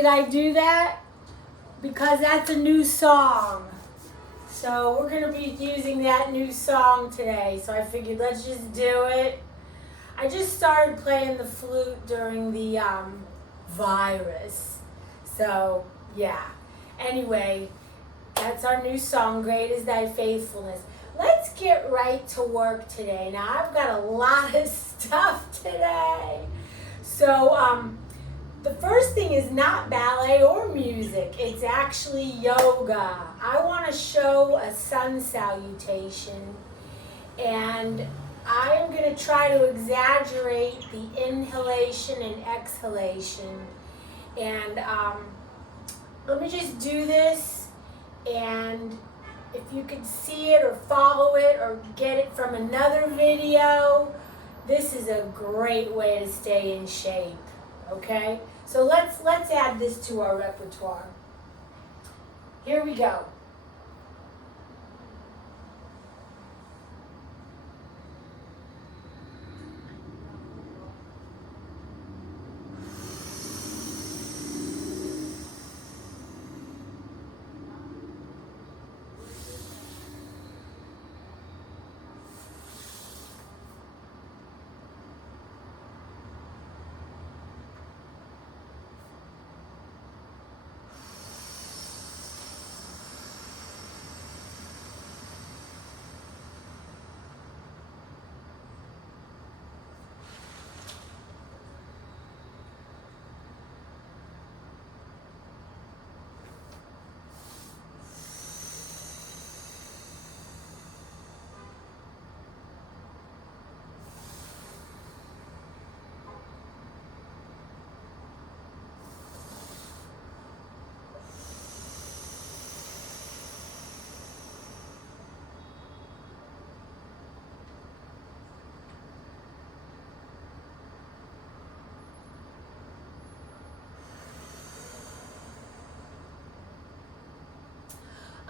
did I do that? Because that's a new song. So we're going to be using that new song today. So I figured let's just do it. I just started playing the flute during the virus. So yeah. Anyway, that's our new song, Great is Thy Faithfulness. Let's get right to work today. Now I've got a lot of stuff today. So the first thing is not ballet or music. It's actually yoga. I want to show a sun salutation, and I am going to try to exaggerate the inhalation and exhalation. And let me just do this, and if you could see it or follow it or get it from another video, this is a great way to stay in shape. Okay, so let's add this to our repertoire. Here we go.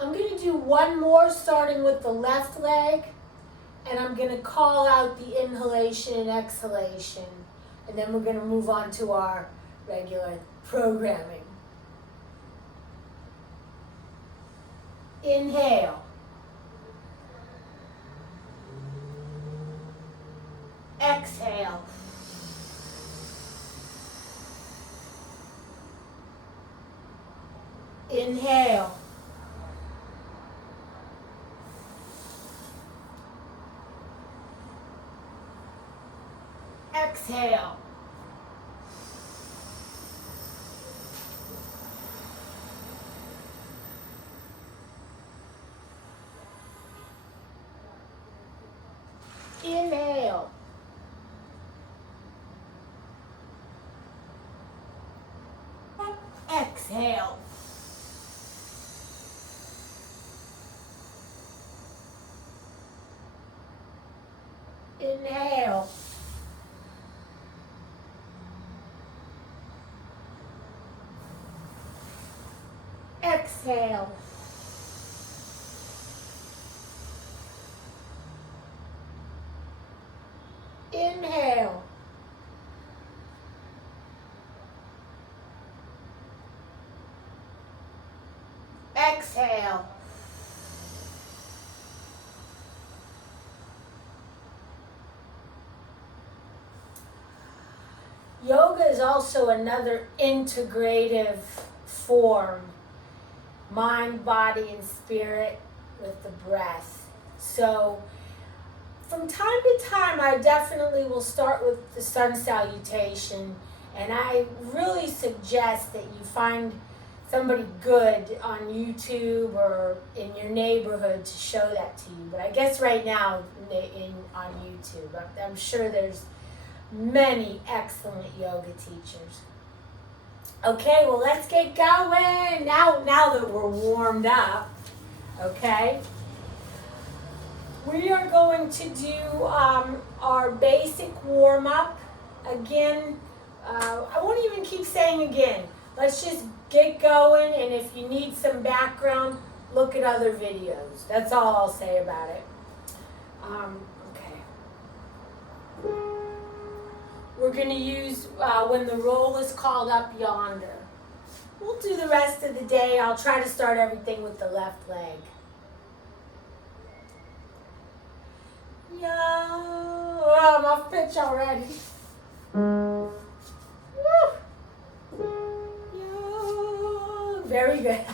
I'm going to do one more starting with the left leg, and I'm going to call out the inhalation and exhalation, and then we're going to move on to our regular programming. Inhale. Exhale. Inhale. Exhale. Inhale. Exhale. Inhale. Exhale. Inhale. Exhale. Yoga is also another integrative form, mind, body, and spirit with the breath. So from time to time, I definitely will start with the sun salutation, and I really suggest that you find somebody good on YouTube or in your neighborhood to show that to you. But I guess right now on YouTube, I'm sure there's many excellent yoga teachers. Okay, well, let's get going. Now that we're warmed up, okay, we are going to do our basic warm-up. Again, I won't even keep saying again. Let's just get going, and if you need some background, look at other videos. That's all I'll say about it. Okay. We're going to use when the roll is called up yonder. we'll do the rest of the day. I'll try to start everything with the left leg. Yo, oh, I'm off pitch already. Woo. Yo, very good.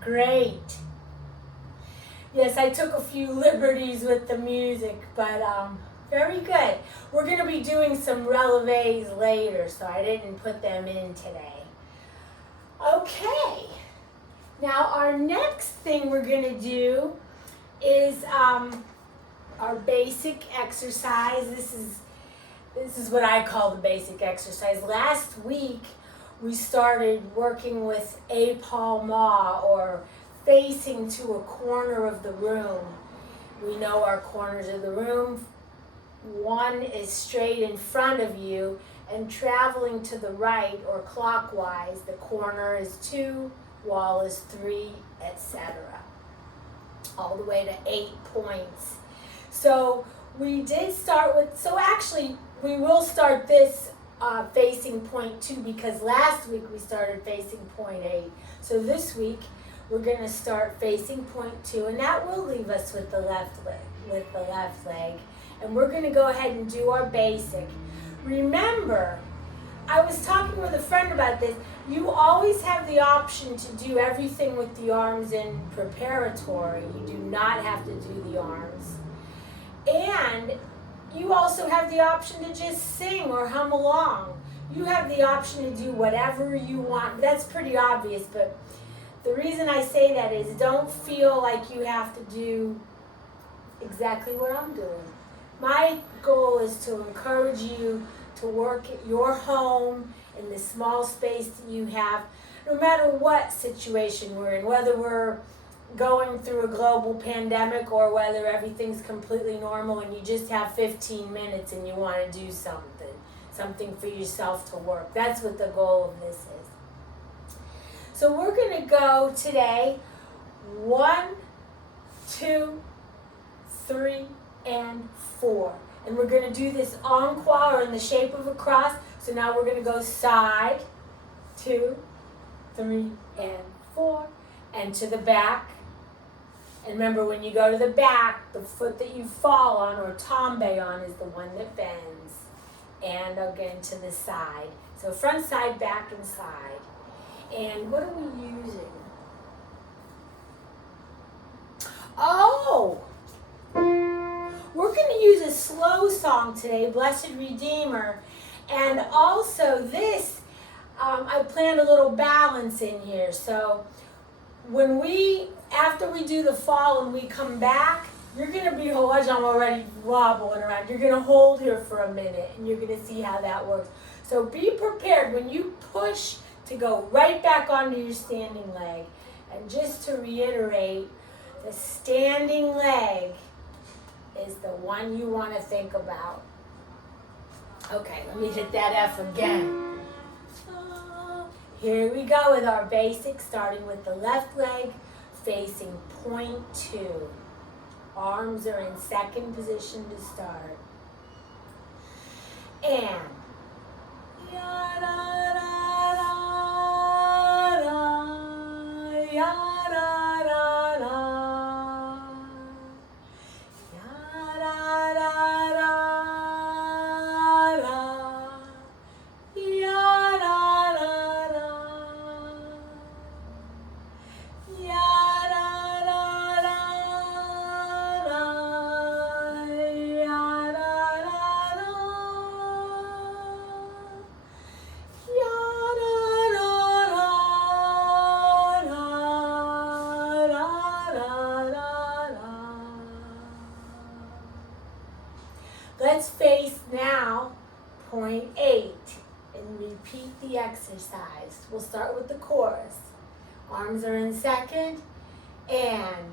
Great. Yes, I took a few liberties with the music, but very good. We're going to be doing some releves later, so I didn't put them in today. Okay. Now, our next thing we're going to do is our basic exercise. This is what I call the basic exercise. Last week, we started working with épaulement, or facing to a corner of the room. We know our corners of the room. One is straight in front of you, and traveling to the right or clockwise, the corner is 2, wall is 3, etc. All the way to 8 points. So we did start with, so actually we will start this facing point 2, because last week we started facing point 8. So this week we're going to start facing point 2, and that will leave us with the left leg. And we're going to go ahead and do our basic. Remember, I was talking with a friend about this. You always have the option to do everything with the arms in preparatory. You do not have to do the arms. And you also have the option to just sing or hum along. You have the option to do whatever you want. That's pretty obvious, but the reason I say that is don't feel like you have to do exactly what I'm doing. My goal is to encourage you to work at your home in the small space that you have, no matter what situation we're in, whether we're going through a global pandemic or whether everything's completely normal and you just have 15 minutes and you want to do something for yourself to work. That's what the goal of this is. So we're going to go today 1, 2, 3, and 4. And we're going to do this encore, or in the shape of a cross. So now we're going to go side, 2, 3, and 4, and to the back. And remember, when you go to the back, the foot that you fall on or tombe on is the one that bends. And again to the side. So front, side, back, and side. And what are we using? Oh! we're going to use a slow song today, Blessed Redeemer. And also this, I planned a little balance in here. So after we do the fall and we come back, you're going to be, I'm already wobbling around. You're going to hold here for a minute and you're going to see how that works. So be prepared when you push to go right back onto your standing leg. And just to reiterate, the standing leg is the one you want to think about. Okay, let me hit that F again. Here we go with our basics, starting with the left leg facing point 2. Arms are in second position to start. And let's face now point 8 and repeat the exercise. We'll start with the chorus. Arms are in second and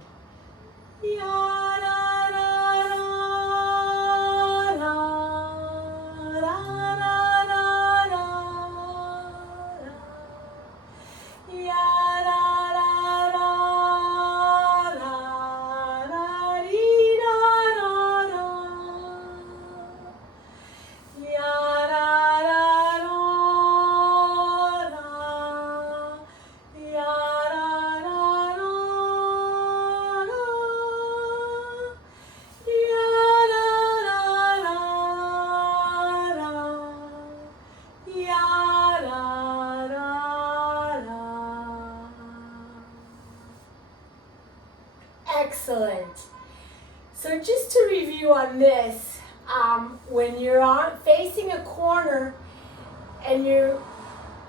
excellent. So just to review on this, when you're facing a corner and you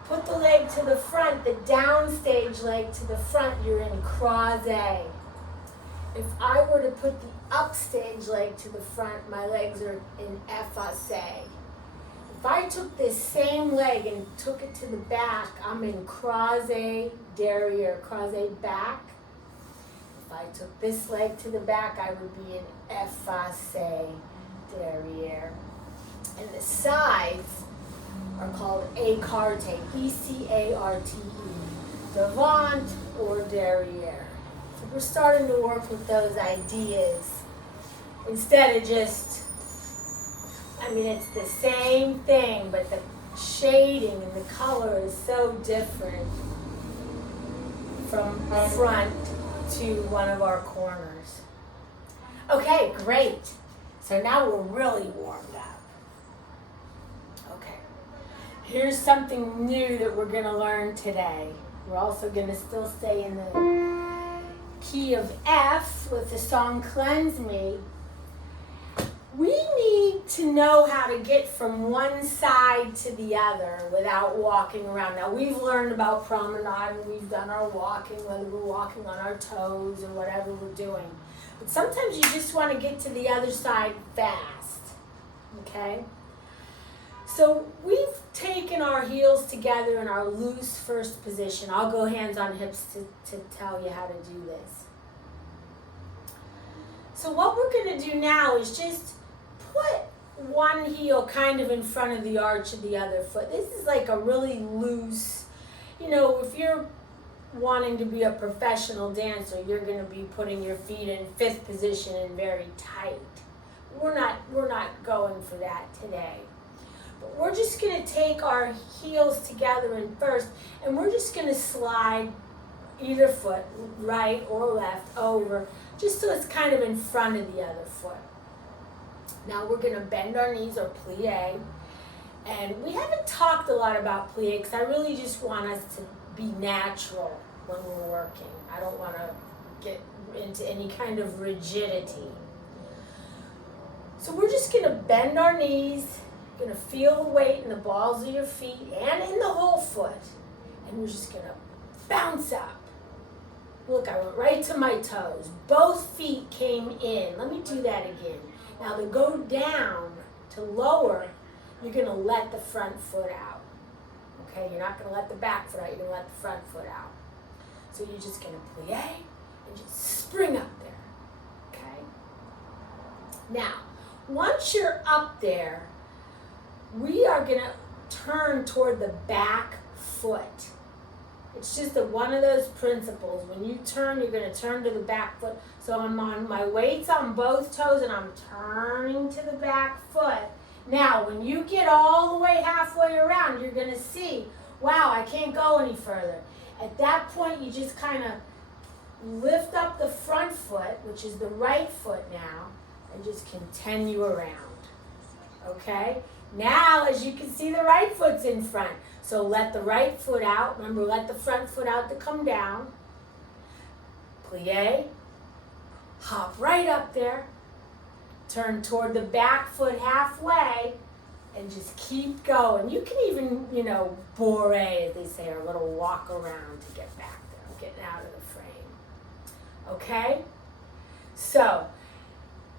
put the leg to the front, the downstage leg to the front, you're in croisé. If I were to put the upstage leg to the front, my legs are in effacé. If I took this same leg and took it to the back, I'm in croisé derrière, croisé back. If I took this leg to the back, I would be in effacé derrière. And the sides are called écarté, E-C-A-R-T-E, devant or derrière. So we're starting to work with those ideas instead of just, it's the same thing, but the shading and the color is so different from front to one of our corners. Okay, great. So now we're really warmed up. Okay. Here's something new that we're going to learn today. We're also going to still stay in the key of F with the song Cleanse Me. We need to know how to get from one side to the other without walking around. Now, we've learned about promenade and we've done our walking, whether we're walking on our toes or whatever we're doing. But sometimes you just want to get to the other side fast, okay? So we've taken our heels together in our loose first position. I'll go hands on hips to tell you how to do this. So what we're going to do now is just put one heel kind of in front of the arch of the other foot. This is like a really loose, if you're wanting to be a professional dancer, you're going to be putting your feet in fifth position and very tight. We're not going for that today. But we're just going to take our heels together in first, and we're just going to slide either foot, right or left, over, just so it's kind of in front of the other foot. Now we're going to bend our knees or plie. And we haven't talked a lot about plie because I really just want us to be natural when we're working. I don't want to get into any kind of rigidity. So we're just going to bend our knees, going to feel the weight in the balls of your feet and in the whole foot. And we're just going to bounce up. Look, I went right to my toes. Both feet came in. Let me do that again. Now to go down, to lower, you're going to let the front foot out. Okay, you're not going to let the back foot out, you're going to let the front foot out. So you're just going to plie and just spring up there. Okay? Now, once you're up there, we are going to turn toward the back foot. It's just one of those principles. When you turn, you're going to turn to the back foot. So I'm on my weights on both toes and I'm turning to the back foot. Now, when you get all the way halfway around, you're going to see, wow, I can't go any further. At that point, you just kind of lift up the front foot, which is the right foot now, and just continue around. Okay? Now, as you can see, the right foot's in front. So let the right foot out. Remember, let the front foot out to come down. Plie. Hop right up there. Turn toward the back foot halfway. And just keep going. You can even, bourrée, as they say, or a little walk around to get back there. Getting out of the frame. Okay? So,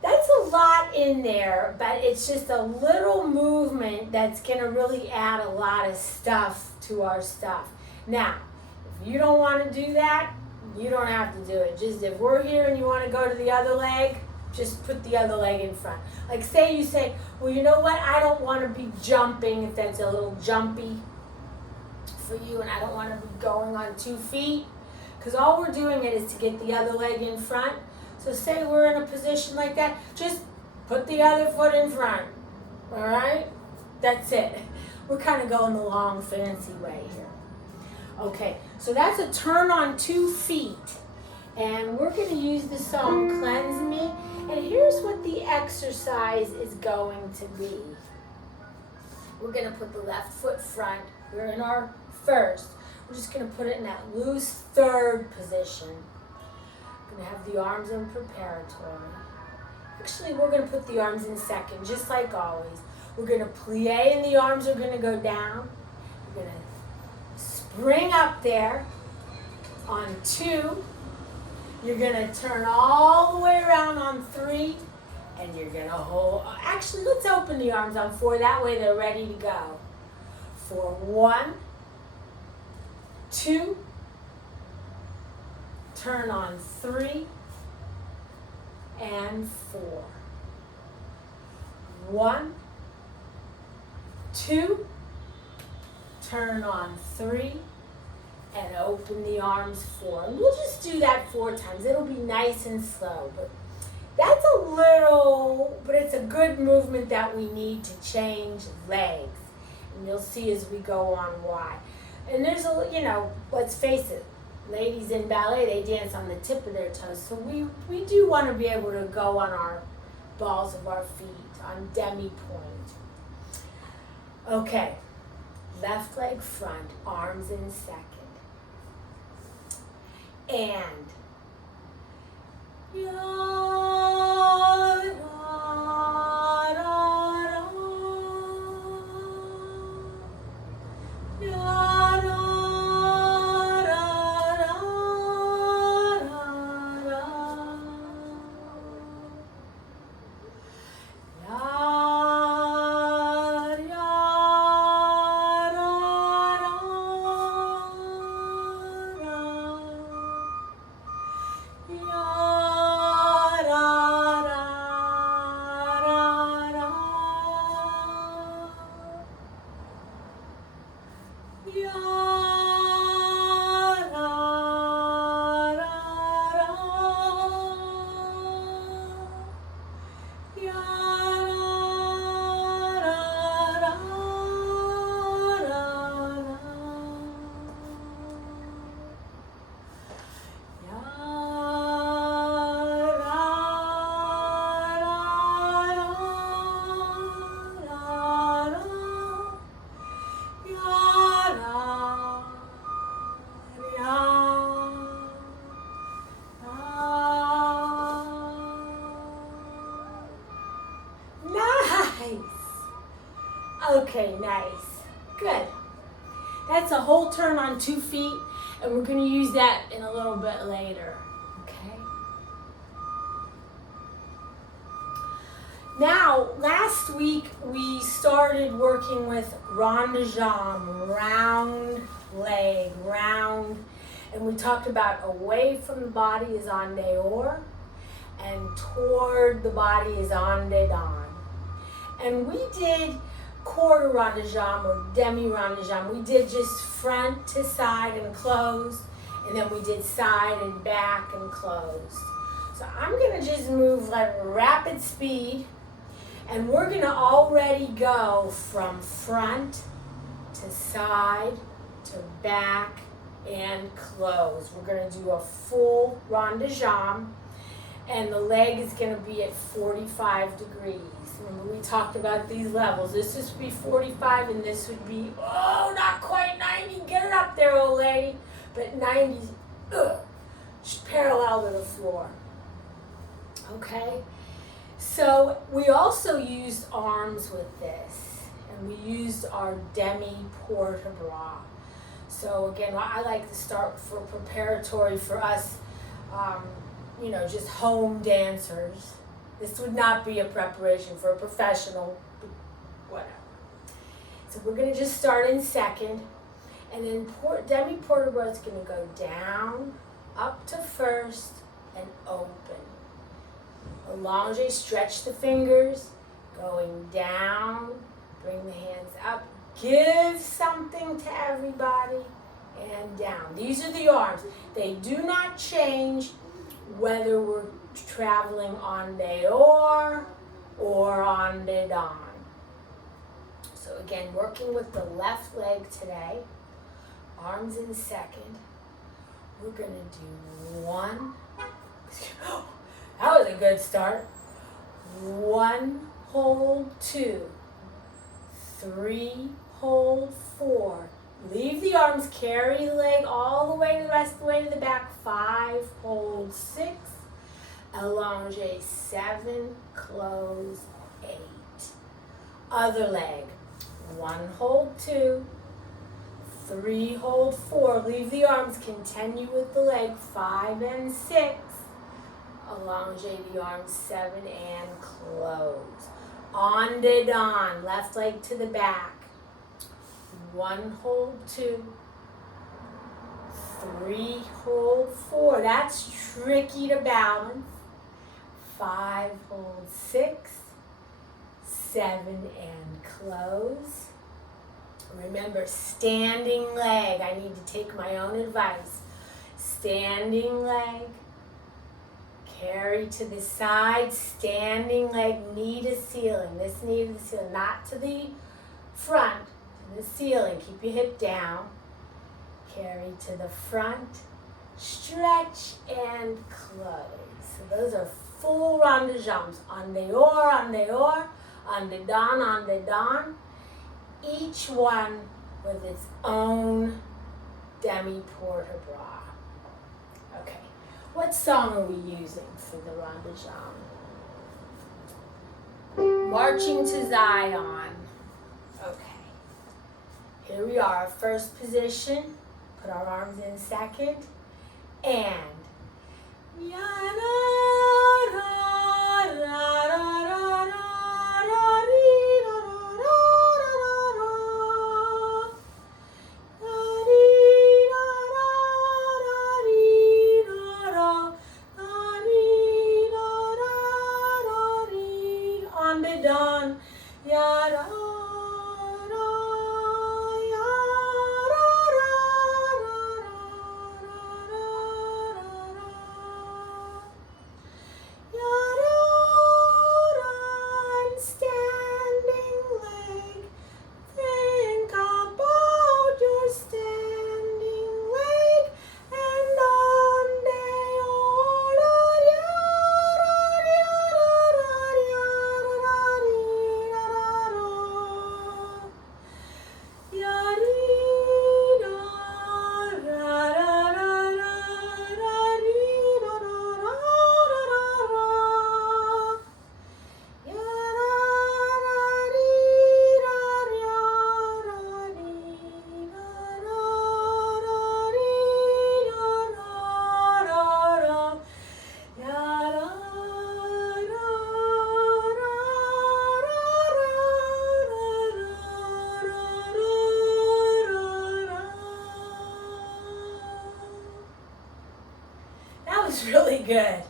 that's a lot in there, but it's just a little movement that's going to really add a lot of stuff to our stuff. Now, if you don't want to do that, you don't have to do it. Just if we're here and you want to go to the other leg, just put the other leg in front. Like say you say, well, you know what? I don't want to be jumping, if that's a little jumpy for you, and I don't want to be going on 2 feet, because all we're doing it is to get the other leg in front. So say we're in a position like that, just put the other foot in front, all right? That's it. We're kind of going the long, fancy way here. Okay, so that's a turn on 2 feet. And we're going to use the song Cleanse Me. And here's what the exercise is going to be. We're going to put the left foot front. We're in our first. We're just going to put it in that loose third position. We're going to have the arms in preparatory. Actually, we're going to put the arms in second, just like always. We're going to plie and the arms are going to go down. We're going to spring up there on 2. You're going to turn all the way around on 3. And you're going to hold. Actually, let's open the arms on 4. That way they're ready to go. For 1, 2, turn on 3, and 4. 1, 2, turn on 3, and open the arms 4. And we'll just do that 4 times. It'll be nice and slow, but that's a little, but it's a good movement that we need to change legs. And you'll see as we go on why. And there's a, let's face it, ladies in ballet, they dance on the tip of their toes. So we do want to be able to go on our balls of our feet, on demi-point. Okay, left leg front, arms in second. And Okay, nice. Good. That's a whole turn on 2 feet, and we're going to use that in a little bit later. Okay? Now, last week we started working with rond de jambe, round leg, round, and we talked about away from the body is en dehors, and toward the body is en dedans. And we did quarter rond de jambe or demi rond de jambe. We did just front to side and closed, and then we did side and back and closed. So I'm going to just move like rapid speed, and we're going to already go from front to side to back and close. We're going to do a full rond de jambe, and the leg is going to be at 45 degrees. Remember, we talked about these levels. This would be 45, and this would be, oh, not quite 90. Get it up there, old lady. But 90's parallel to the floor. Okay? So we also used arms with this, and we used our demi-port-bras. So again, I like to start for preparatory for us, just home dancers. This would not be a preparation for a professional, whatever. So we're going to just start in second, and then demi-port-bras is going to go down, up to first, and open. Allonge, stretch the fingers, going down, bring the hands up, give something to everybody, and down. These are the arms. They do not change whether we're traveling en dehors or en dedans. So again, working with the left leg today, arms in second. We're going to do one. That was a good start. 1, hold 2, 3, hold 4. Leave the arms, carry the leg all the way to the rest of the way to the back. 5, hold 6, allonge 7, close 8. Other leg. 1, hold 2, 3, hold 4. Leave the arms, continue with the leg. 5 and 6. Allonge the arms, 7, and close. En dedans, left leg to the back. 1, hold 2, 3, hold 4. That's tricky to balance. 5, hold 6, 7, and close. Remember, standing leg. I need to take my own advice. Standing leg. Carry to the side, standing leg, knee to ceiling. This knee to the ceiling, not to the front, to the ceiling. Keep your hip down. Carry to the front, stretch, and close. So those are full rond de jambes. En dehors, en dehors, en dedans, en dedans. Each one with its own demi-port-bras. Okay. What song are we using for the rond de jambe? Marching to Zion. Okay. Here we are, first position. Put our arms in second. And. sounds really good.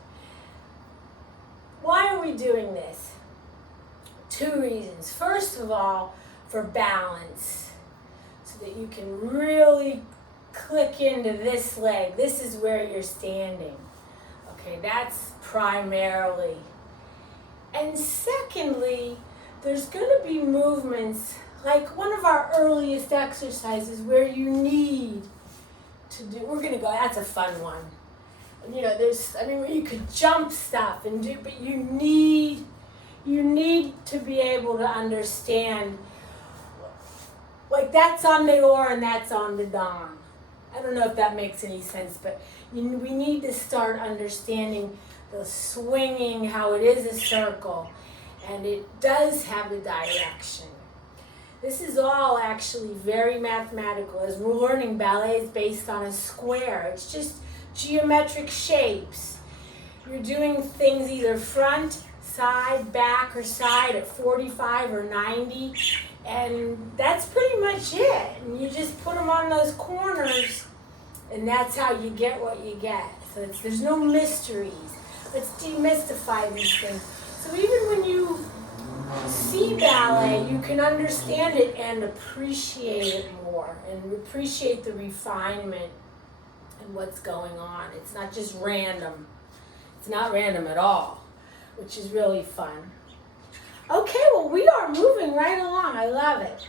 Why are we doing this? 2 reasons. First of all, for balance, so that you can really click into this leg. This is where you're standing. Okay, that's primarily. And secondly, there's going to be movements like one of our earliest exercises where you need to do, we're going to go, that's a fun one. You know, where you could jump stuff and do, but you need to be able to understand, like that's on the or and that's on the don. I don't know if that makes any sense, but we need to start understanding the swinging, how it is a circle, and it does have a direction. This is all actually very mathematical. As we're learning, ballet is based on a square. It's just geometric shapes. You're doing things either front, side, back, or side at 45 or 90, and that's pretty much it. And you just put them on those corners, and that's how you get what you get. So there's no mysteries. Let's demystify these things. So even when you see ballet, you can understand it and appreciate it more, and appreciate the refinement and what's going on. It's not just random. It's not random at all, which is really fun. Okay, well, we are moving right along. I love it.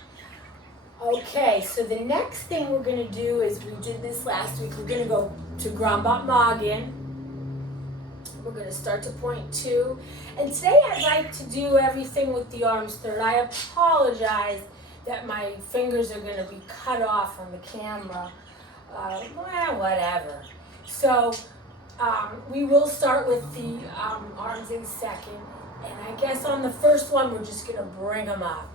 Okay, so the next thing we're going to do is, we did this last week, we're going to go to Grand Battement again. We're going to start to point 2. And today I'd like to do everything with the arms third. I apologize that my fingers are going to be cut off on the camera. Whatever. So we will start with the arms in second. And I guess on the first one, we're just going to bring them up.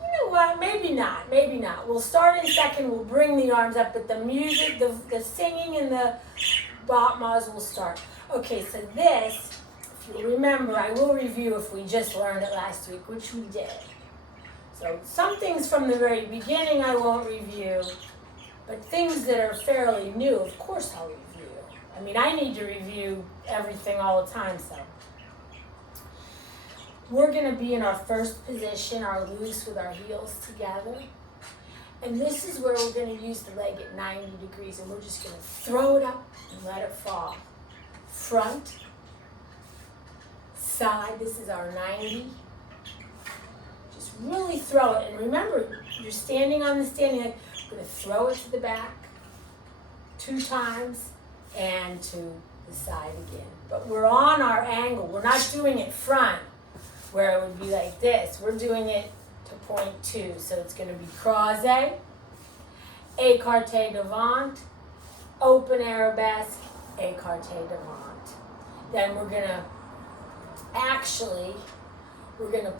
You know what? Maybe not. Maybe not. We'll start in second. We'll bring the arms up. But the music, the singing, and the battements will start. Okay, so this, if you remember, I will review if we just learned it last week, which we did. So some things from the very beginning I won't review, but things that are fairly new, of course I'll review. I mean, I need to review everything all the time, so. We're going to be in our first position, our loose with our heels together. And this is where we're going to use the leg at 90 degrees, and we're just going to throw it up and let it fall. Front, side, this is our 90. Just really throw it. And remember, you're standing on the standing leg. We're going to throw it to the back 2 times and to the side again. But we're on our angle. We're not doing it front, where it would be like this. We're doing it to point 2. So it's going to be croisé, écarté devant, open arabesque, écarté devant. Then we're going to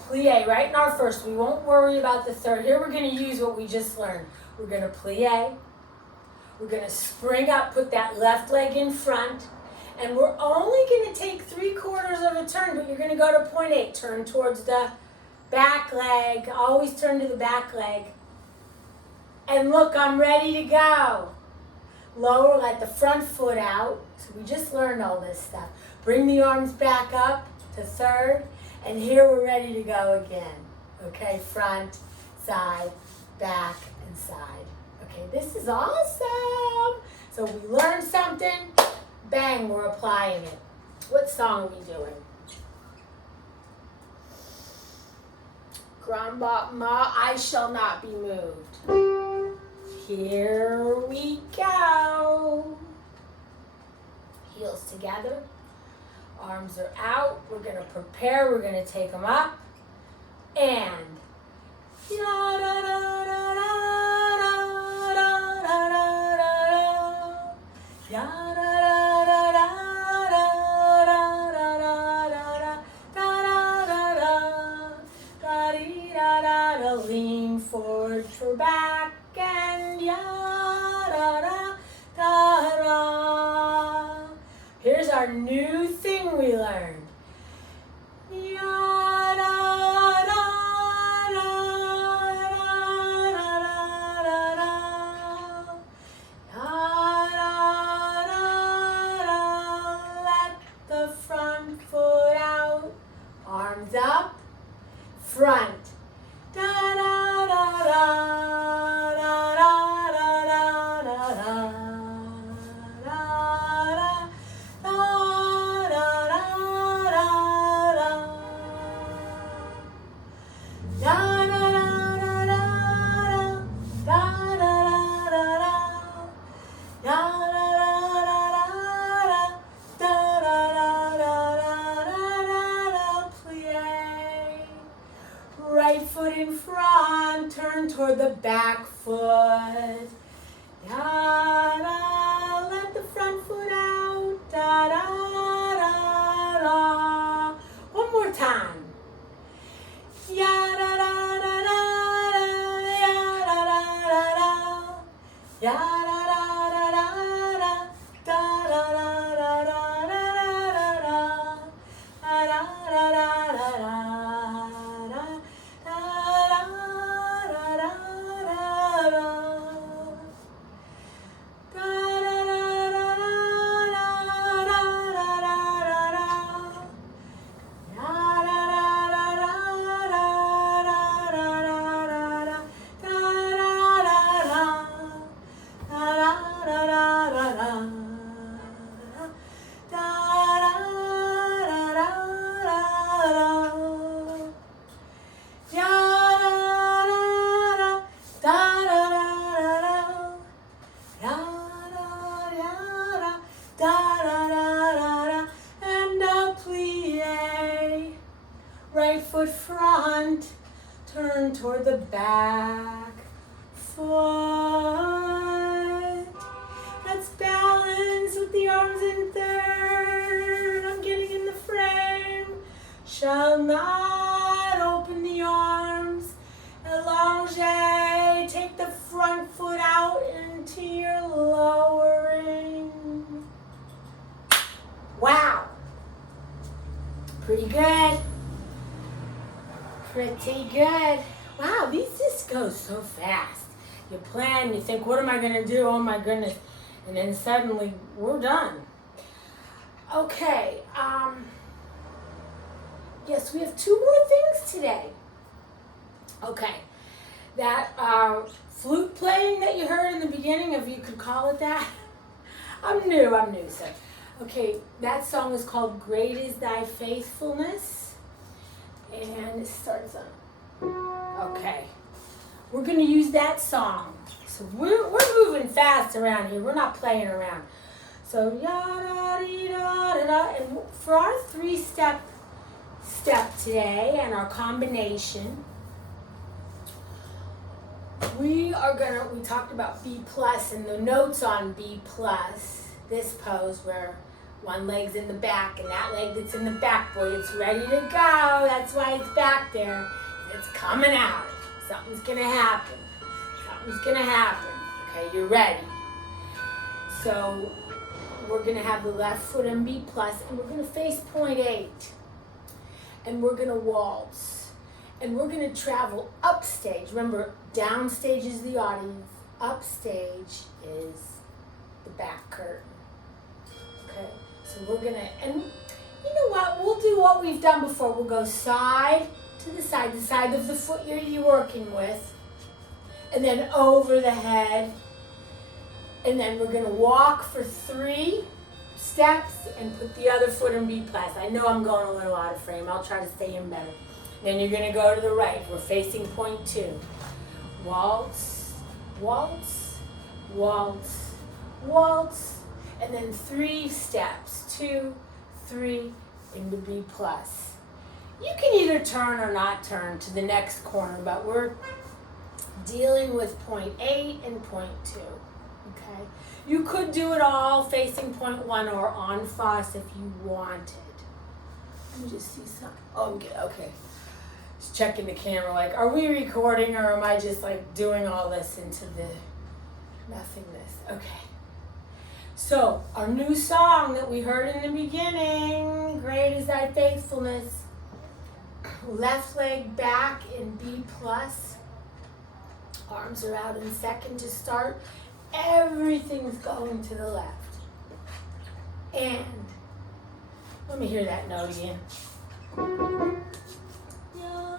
plie right in our first. We won't worry about the third. Here we're going to use what we just learned. We're going to plie. We're going to spring up, put that left leg in front. And we're only going to take 3/4 of a turn, but you're going to go to point 8. Turn towards the back leg. Always turn to the back leg. And look, I'm ready to go. Lower, let the front foot out. So we just learned all this stuff. Bring the arms back up to third. And here we're ready to go again. Okay, front, side, back, and side. Okay, this is awesome. So we learned something. Bang, we're applying it. What song are we doing? Grand Battement, I Shall Not Be Moved. Here we go. Heels together. Arms are out. We're going to prepare. We're going to take them up. And lean forward for back and here's our new thing we learned. toward the back foot. Da-da, let the front foot out. Da-da-da-da. One more time. Ya-da-da-da-da, ya-da-da-da-da, ya-da-da-da-da, da-da-da-da-da-da-da-da-da-da-da-da-da. And now plie. Right foot front, turn toward the back foot. Let's balance with the arms in third. I'm getting in the frame. Shall not open the arms. Allonge. Take the front foot out into your lowering. Wow. Pretty good. Pretty good. Wow, these just go so fast. You plan, you think, what am I going to do? Oh my goodness. And then suddenly, we're done. Okay. Yes, we have two more things today. Okay. That flute playing that you heard in the beginning, if you could call it that. I'm new, so. Okay, that song is called Great Is Thy Faithfulness. And it starts on. Okay. We're going to use that song. So we're moving fast around here. We're not playing around. So ya-da-dee-da-da-da. And for our three-step today and our combination, we talked about B plus and the notes on B plus. This pose where one leg's in the back and that leg that's in the back, boy, it's ready to go. That's why it's back there. It's coming out. Something's going to happen. Something's going to happen. Okay, you're ready. So we're going to have the left foot in B plus and we're going to face point 8. And we're going to waltz. And we're going to travel upstage. Remember, downstage is the audience. Upstage is the back curtain. Okay, so we're going to, and you know what? We'll do what we've done before. We'll go side to the side of the foot you're working with. And then over the head. And then we're going to walk for 3 steps and put the other foot in B plus. I know I'm going a little out of frame. I'll try to stay in better. Then you're going to go to the right. We're facing point 2. Waltz, waltz, waltz, waltz. And then 3 steps. 2, 3, into B plus. You can either turn or not turn to the next corner, but we're dealing with point 8 and point 2. Okay? You could do it all facing point 1 or en face if you wanted. Let me just see something. Oh, I'm good. Okay. Just checking the camera like, are we recording or am I just like doing all this into the nothingness? Okay. So, our new song that we heard in the beginning, Great Is Thy Faithfulness. Left leg back in B plus. Arms are out in second to start. Everything's going to the left. And, let me hear that note again. Ya,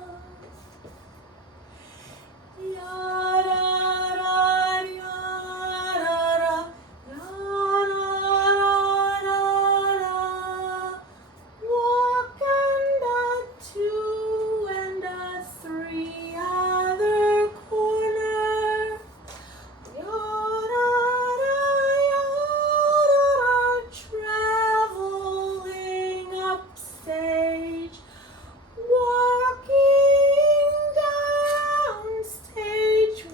ya, da, da, ya, da, da, ya, da, da, da. Walk and a 2 and a 3 other corner. Ya, da, da, traveling upstage, walking down stage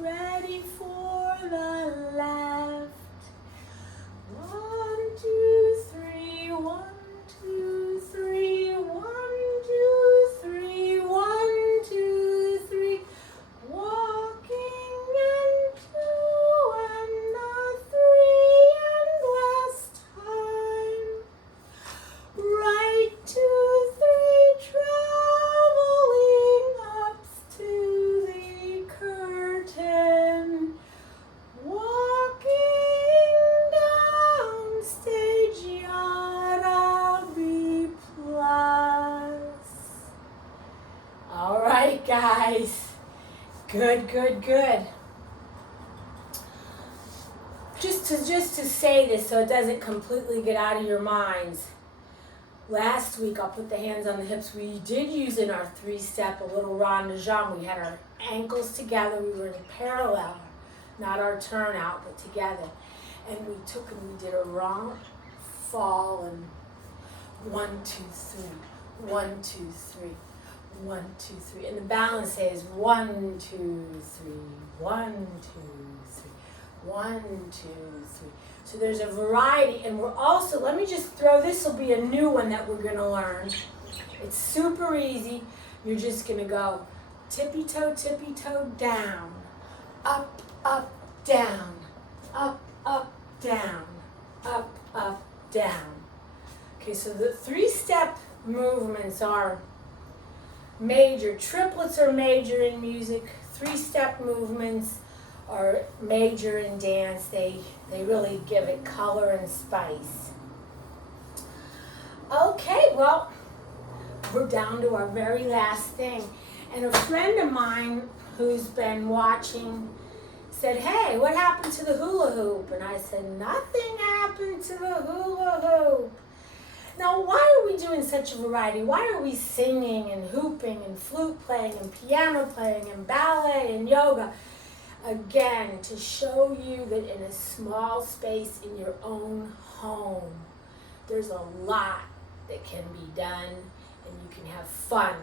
Nice. Good, good, good. Just to say this so it doesn't completely get out of your minds. Last week, I'll put the hands on the hips. We did use in our 3-step a little rond de jambe. We had our ankles together. We were in parallel, not our turnout, but together. And we took and we did a rond, fall, and 1, 2, 3, 1, 2, 3, 1, 2, 3. And the balance is 1, 2, 3, 1, 2, 3, 1, 2, 3. So there's a variety, and we're also, let me just throw, this will be a new one that we're going to learn. It's super easy. You're just going to go tippy-toe, down, up, down, up, down, up, down. Okay, so the 3-step movements are major. Triplets are major in music. 3-step movements are major in dance. They really give it color and spice. Okay, well, we're down to our very last thing. And a friend of mine who's been watching said, hey, what happened to the hula hoop? And I said, nothing happened to the hula hoop. Now, why are we doing such a variety? Why are we singing and hooping and flute playing and piano playing and ballet and yoga? Again, to show you that in a small space in your own home, there's a lot that can be done and you can have fun.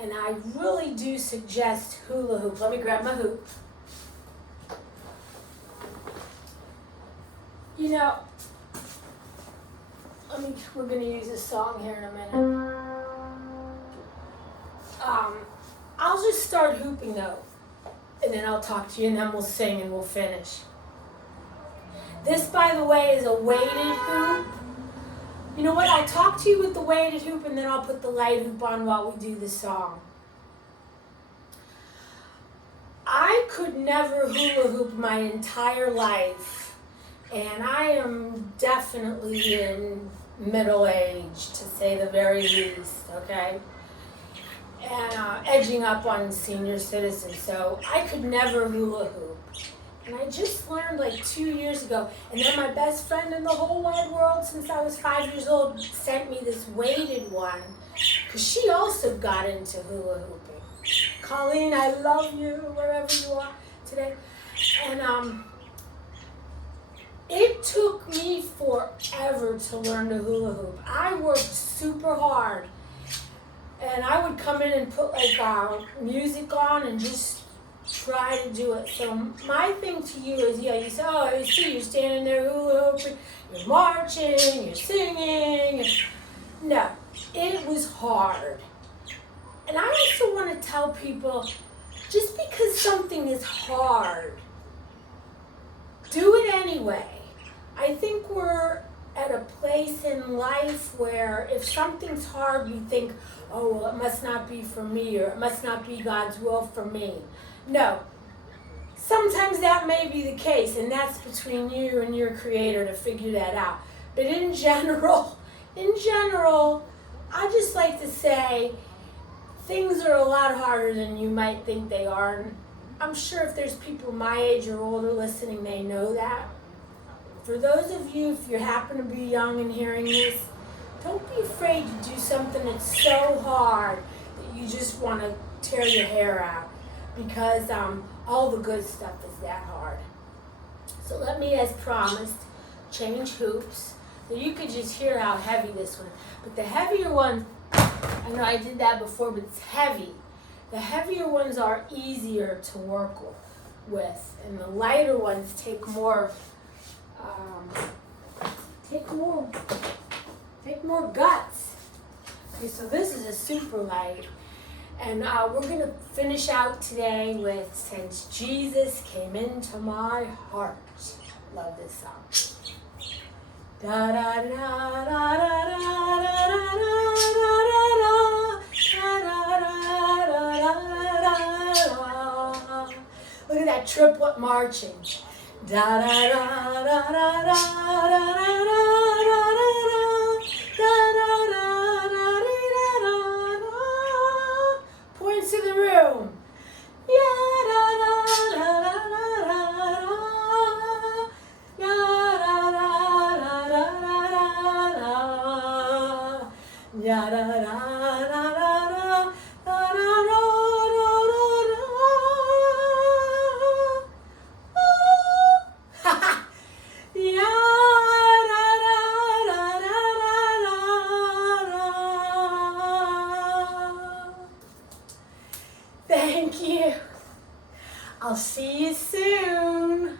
And I really do suggest hula hoop. Let me grab my hoop. You know, we're going to use a song here in a minute. I'll just start hooping though. And then I'll talk to you, and then we'll sing and we'll finish. This, by the way, is a weighted hoop. You know what? I'll talk to you with the weighted hoop, and then I'll put the light hoop on while we do the song. I could never hula hoop my entire life, and I am definitely in middle age, to say the very least, okay? And edging up on senior citizens, so I could never hula hoop. And I just learned like 2 years ago, and then my best friend in the whole wide world since I was 5 years old sent me this weighted one, because she also got into hula hooping. Colleen, I love you, wherever you are today. And it took me forever to learn to hula hoop. I worked super hard. And I would come in and put like music on and just try to do it. So my thing to you is, you say, oh, you see, you're standing there hula hooping, you're marching, you're singing. No, it was hard. And I also want to tell people, just because something is hard, do it anyway. I think we're at a place in life where if something's hard, we think, oh, well, it must not be for me, or it must not be God's will for me. No. Sometimes that may be the case, and that's between you and your Creator to figure that out. But in general, I just like to say things are a lot harder than you might think they are. And I'm sure if there's people my age or older listening, they know that. For those of you, if you happen to be young and hearing this, don't be afraid to do something that's so hard that you just want to tear your hair out, because all the good stuff is that hard. So let me, as promised, change hoops. So you could just hear how heavy this one is. But the heavier ones, I know I did that before, but it's heavy. The heavier ones are easier to work with, and the lighter ones take more guts. Okay, so this is a super light, and we're going to finish out today with Since Jesus Came Into My Heart. Love this song. Da da da da da da da da da. Look at that triplet marching. Da da da da da da da da. Points to the room. Thank you. I'll see you soon.